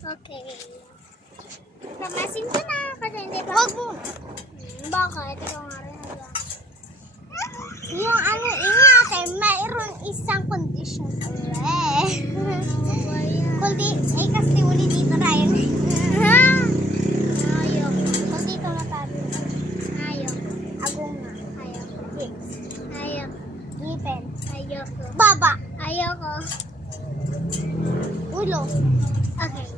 Okay. Tamasin ko na kasi hindi pa. Wag mo. Bakit? Ikaw nga rin. Yung ano, ingate, mayroon isang condition. Kuldi, ay kasi uli dito Ryan. Ayaw. Kung dito matabi. Ayaw. Agong nga. Ayaw. Hips. Ayaw. Ngipin. Ayaw ko. Baba. Ayaw ko. Ulo. Okay.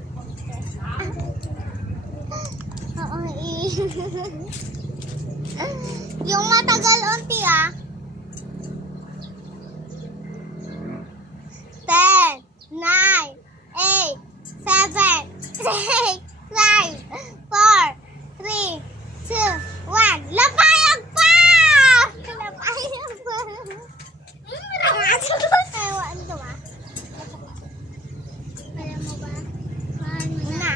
Oo, yung matagal unti 10, 9, 8, 7, 6, 5, 4, 3, 2, 1. Lapayag pa! Lapayag pa! Ewan ko ba? Alam mo ba? Mahal mo na. Na.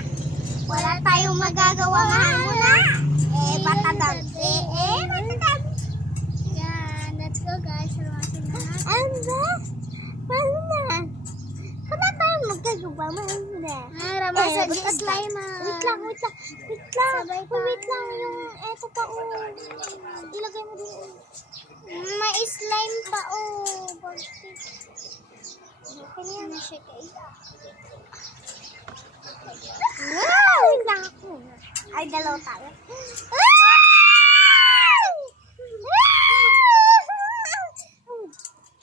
Wala tayong magagawa. Mahal mo na. Patagag. Patagag. Yan. Let's go guys. Salamat na natin. Ano ba? Mahal mo na. Wala tayong magagawa. Mahal mo na. Ramasa Eh, di slime Wait lang. Sabay pa. Wait lang. Yung eto pa ilagay mo din. May slime pa Okay na yan. siya guys. Wait lang ako. Ay, dalaw tayo.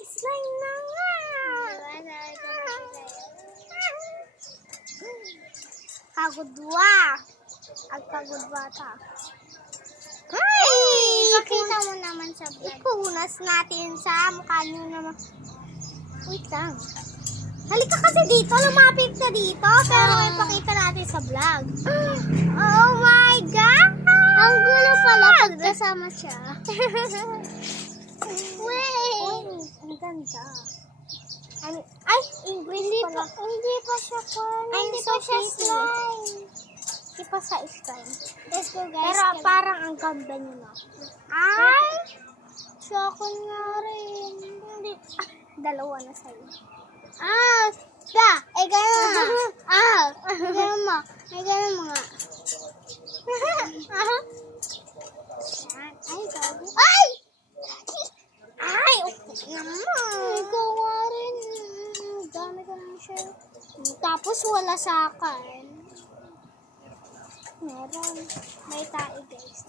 Slime na nga. Kagudwa. Agkagudwa ta. Ay! Ipakita mo naman sa vlog. Ipunas natin sa mukha nyo naman. Wait lang. Halika kasi dito. Lumapit ka dito. Pero ipakita natin sa vlog. Oh my God! Ang gulo pala pag kasama siya. Wait! Ang ganda. Ay, English pala. Hindi pa siya Hindi pa siya slime. Hindi pa sa slime. Let's go guys. Pero parang ang ganda niya na. Ay! Chocolate nga rin. Hindi. Dalawa na sa'yo. Da! Eh, gano'n nga. Gano'n mo. Eh, gano'n mo nga. Ay, gabi. Ay! Ay, okay naman. Ikaw nga rin. Dami ka naman siya. Tapos wala sa akin. Meron. May tayo, guys.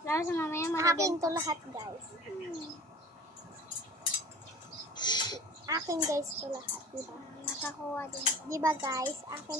Tapos mamaya Akin malagyan. to lahat, guys. Akin, guys, to lahat. Diba? Nakakuha din. Diba, guys? Akin